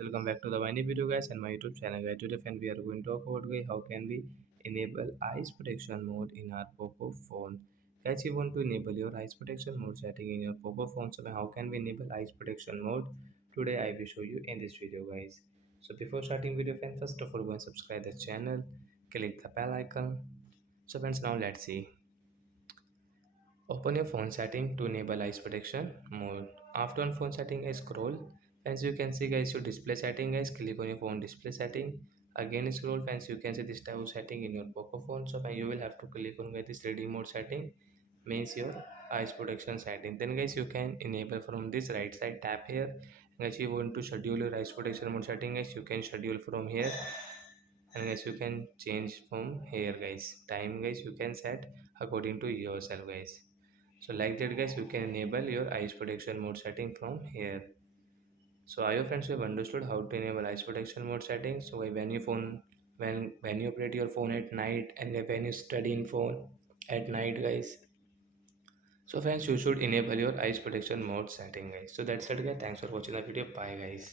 Welcome back to the Viny video guys and my YouTube channel guys. Today friend we are going to talk about guys how can we enable eyes protection mode in our Poco phone. Guys, you want to enable your eyes protection mode setting in your Poco phone. So how can we enable eyes protection mode? Today I will show you in this video guys. So before starting video friends, first of all go and subscribe the channel, click the bell icon. So friends, now let's see. Open your phone setting to enable eyes protection mode. After on phone setting, guys, scroll. As you can see, guys, your display setting, guys, click on your phone display setting. Again, scroll. Friends, you can see this type of setting in your Poco phone. So you will have to click on guys, this ready mode setting, means your eyes protection setting. Then, guys, you can enable from this right side. Tap here. Guys, you want to schedule your eyes protection mode setting, guys, you can schedule from here. And guys, you can change from here, guys. Time, guys, you can set according to yourself, guys. So like that guys, you can enable your eyes protection mode setting from here. So I hope friends you have understood how to enable eyes protection mode setting. So when you phone when you operate your phone at night and when you study in phone at night guys, so friends you should enable your eyes protection mode setting guys. So that's it guys, thanks for watching the video, bye guys.